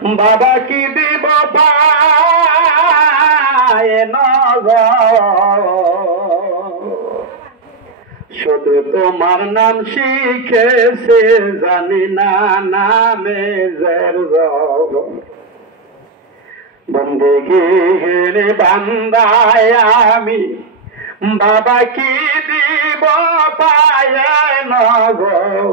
বাবা কি দিব পায় নগর, শুধু তোমার নাম শিখেছে জানি না নামে বন্দেগীর বান্দায় আমি বাবা কি দিব পায় নগর,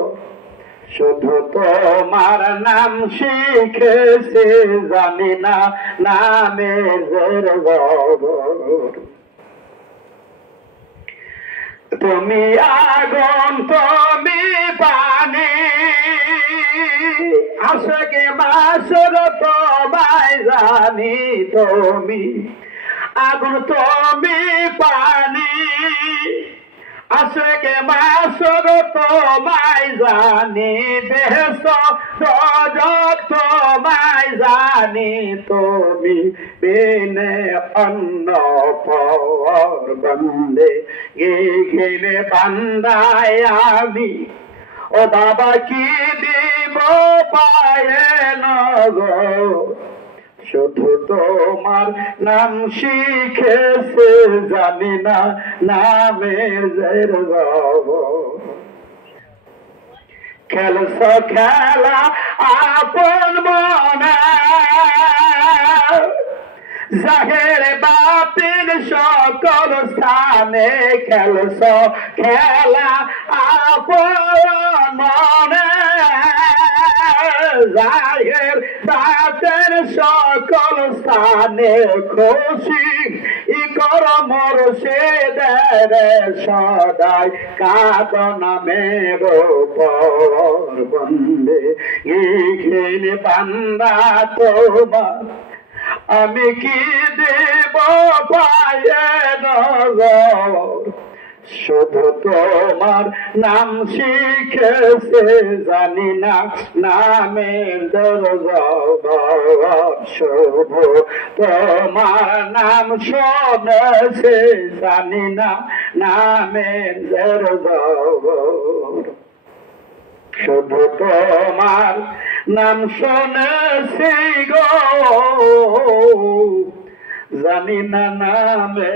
শুধু তোমার নাম শিখেছে জানি না নামে তুমি আগুন তুমি পানি আশকে মাসর তোমায় জানি, তুমি আগুন তুমি পানি আশকে মাসর তোমায় জানি, বেশ রজক তোমায় জানি, তুমি বিনে অন্য পর বন্দে গেলে বান্দায় আমি ও বাবা কি দিব পায় নগর, শুধু তোমার নাম শিখেছে জানি না নামের খেলছ খেলা আপন মনে জাহের বাতিল সকল স্থানে, খেলছ খেলা আপন মনে জাহের বাতিল সকল স্থানে, খুশি কর মোর সে দেরে সদাই কাদনা মের পর বন্দে গেলে বান্দা তোমার আমি কি দেব পায় নগর, শুধু তোমার নাম শিখেছে জানি না নামের শুধু তোমার নাম শুনেছে জানি না নামের শুধু তোমার নাম শুনেছি গো জানি না নামে